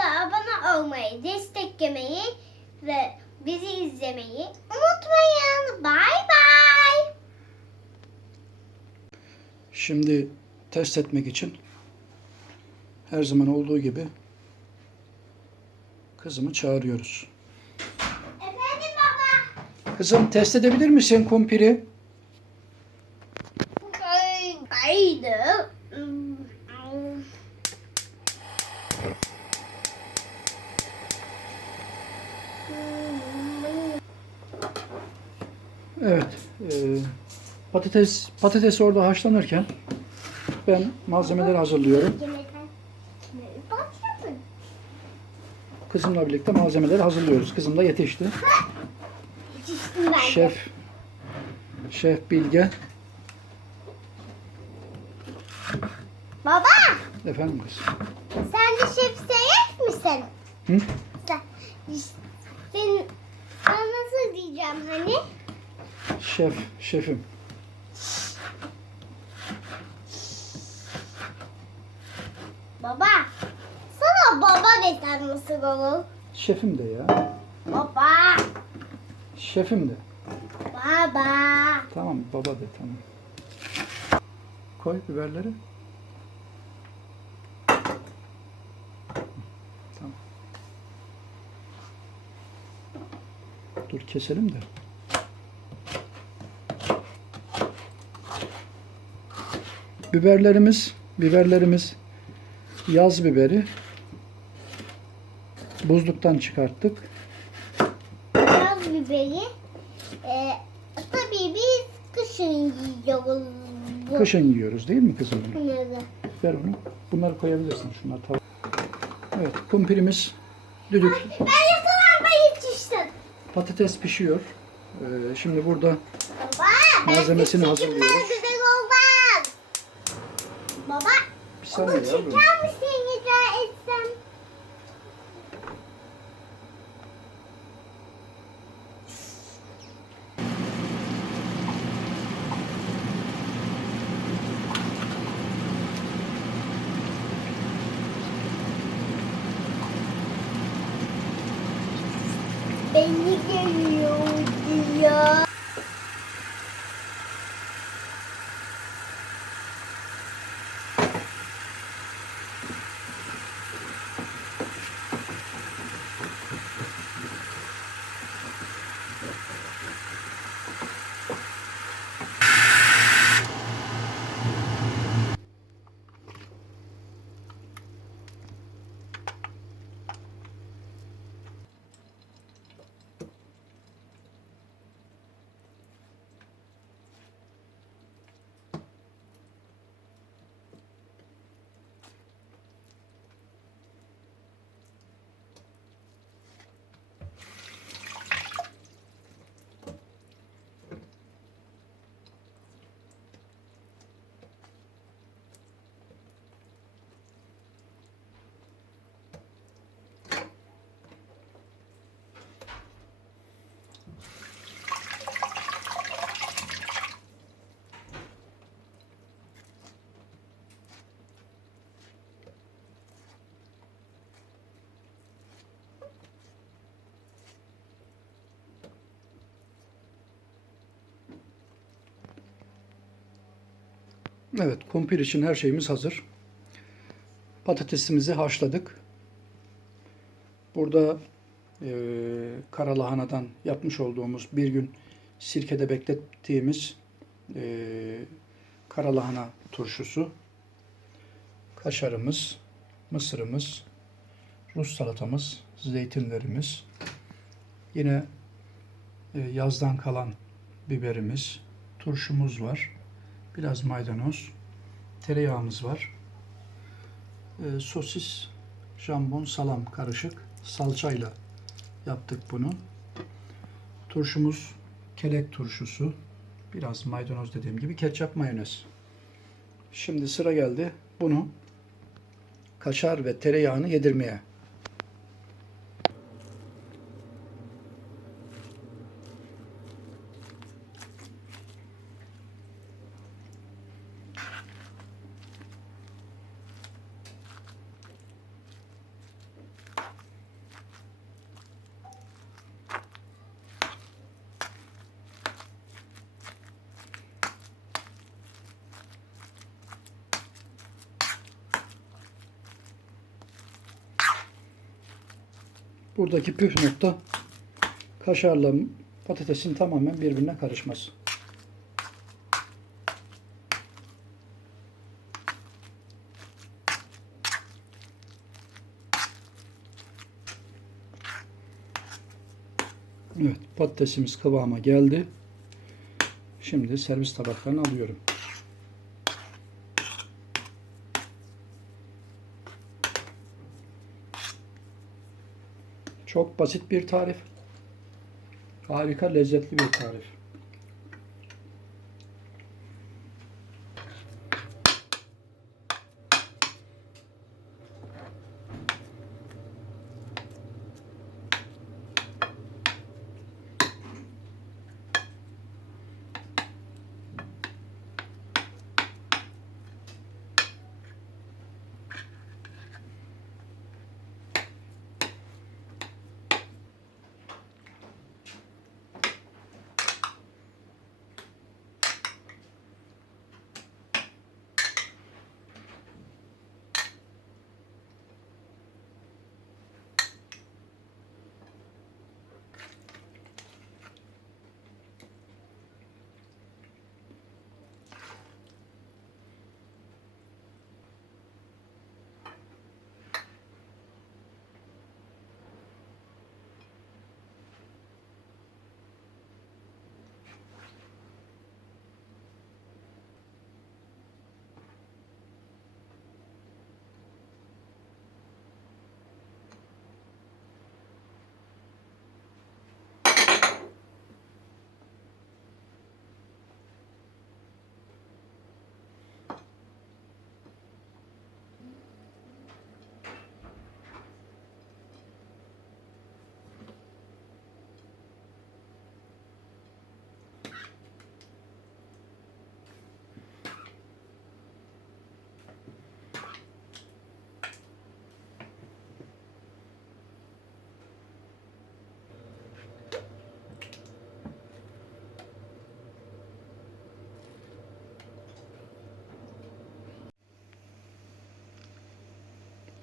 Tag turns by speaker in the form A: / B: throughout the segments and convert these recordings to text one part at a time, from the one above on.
A: Kanalımıza abone olmayı, desteklemeyi ve bizi izlemeyi unutmayın. Bay bay.
B: Şimdi test etmek için her zaman olduğu gibi kızımı çağırıyoruz.
A: Efendim baba.
B: Kızım test edebilir misin kumpiri? Evet. e, patates patates orada haşlanırken ben malzemeleri hazırlıyorum. Kızımla birlikte malzemeleri hazırlıyoruz. Kızım da yetişti. Şef Şef Bilge.
A: Baba
B: Efendim kız.
A: sen de şef seyret misin?
B: Hı?
A: Sen, sen, sen nasıl diyeceğim hani?
B: Şef, şefim.
A: Baba. Sana baba desen nasıl olur?
B: Şefim de ya.
A: Baba.
B: Şefim de.
A: Baba.
B: Tamam baba de tamam. Koy biberleri. Tamam. Dur keselim de. Biberlerimiz, biberlerimiz yaz biberi. Buzluktan çıkarttık.
A: Yaz biberi. Ee, tabii biz kışın yiyoruz.
B: Kışın yiyoruz değil mi kızım?
A: bunları.
B: Ver onu. Bunları koyabilirsin. Şunlar. Evet, kumpirimiz düdük.
A: Ben.
B: Patates pişiyor. Ee, şimdi burada
A: Baba.
B: Malzemesini hazırlıyoruz.
A: güzel olmaz. Baba.
B: bir
A: Onu
B: saniye
A: çeker
B: yavrum.
A: misin Beni geliyor
B: Evet, kumpir için her şeyimiz hazır. Patatesimizi haşladık. Burada e, kara lahanadan yapmış olduğumuz bir gün sirkede beklettiğimiz e, kara lahana turşusu, kaşarımız, mısırımız, Rus salatamız, zeytinlerimiz, yine e, yazdan kalan biberimiz, turşumuz var. Biraz maydanoz, tereyağımız var. Ee, sosis, jambon, salam karışık. Salçayla yaptık bunu. Turşumuz kelek turşusu. Biraz maydanoz dediğim gibi ketçap mayonez. Şimdi sıra geldi bunu kaşar ve tereyağını yedirmeye. Buradaki püf nokta kaşarla patatesin tamamen birbirine karışması. Evet, patatesimiz kıvama geldi. Şimdi servis tabaklarını alıyorum. Çok basit bir tarif. Harika lezzetli bir tarif.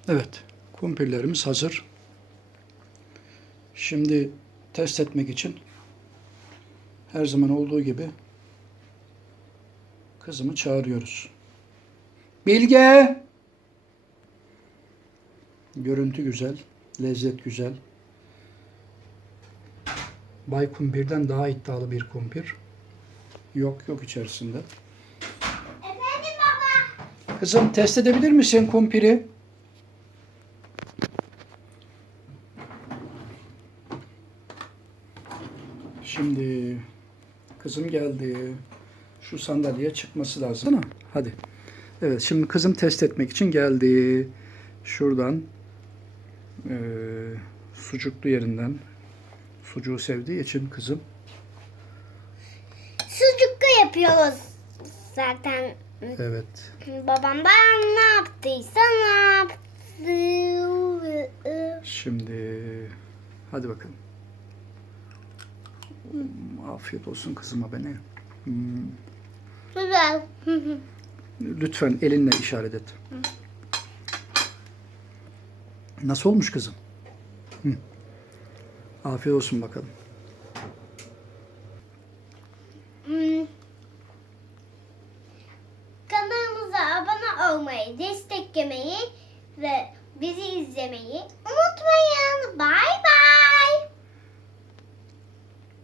B: Evet, kumpirlerimiz hazır. Şimdi test etmek için her zaman olduğu gibi kızımı çağırıyoruz. Bilge! Görüntü güzel, lezzet güzel. Bay kumpirden daha iddialı bir kumpir. Yok yok içerisinde.
A: Efendim baba.
B: Kızım test edebilir misin kumpiri? Şimdi kızım geldi. Şu sandalyeye çıkması lazım. Mi? Hadi. Evet şimdi kızım test etmek için geldi. Şuradan eee sucuklu yerinden sucuğu sevdiği için kızım
A: Sucuklu yapıyoruz zaten.
B: evet
A: Babam da ne yaptıysa ne yaptı.
B: Şimdi hadi bakalım. Afiyet olsun kızıma beni.
A: Güzel.
B: Lütfen elinle işaret et. Nasıl olmuş kızım? Afiyet olsun bakalım.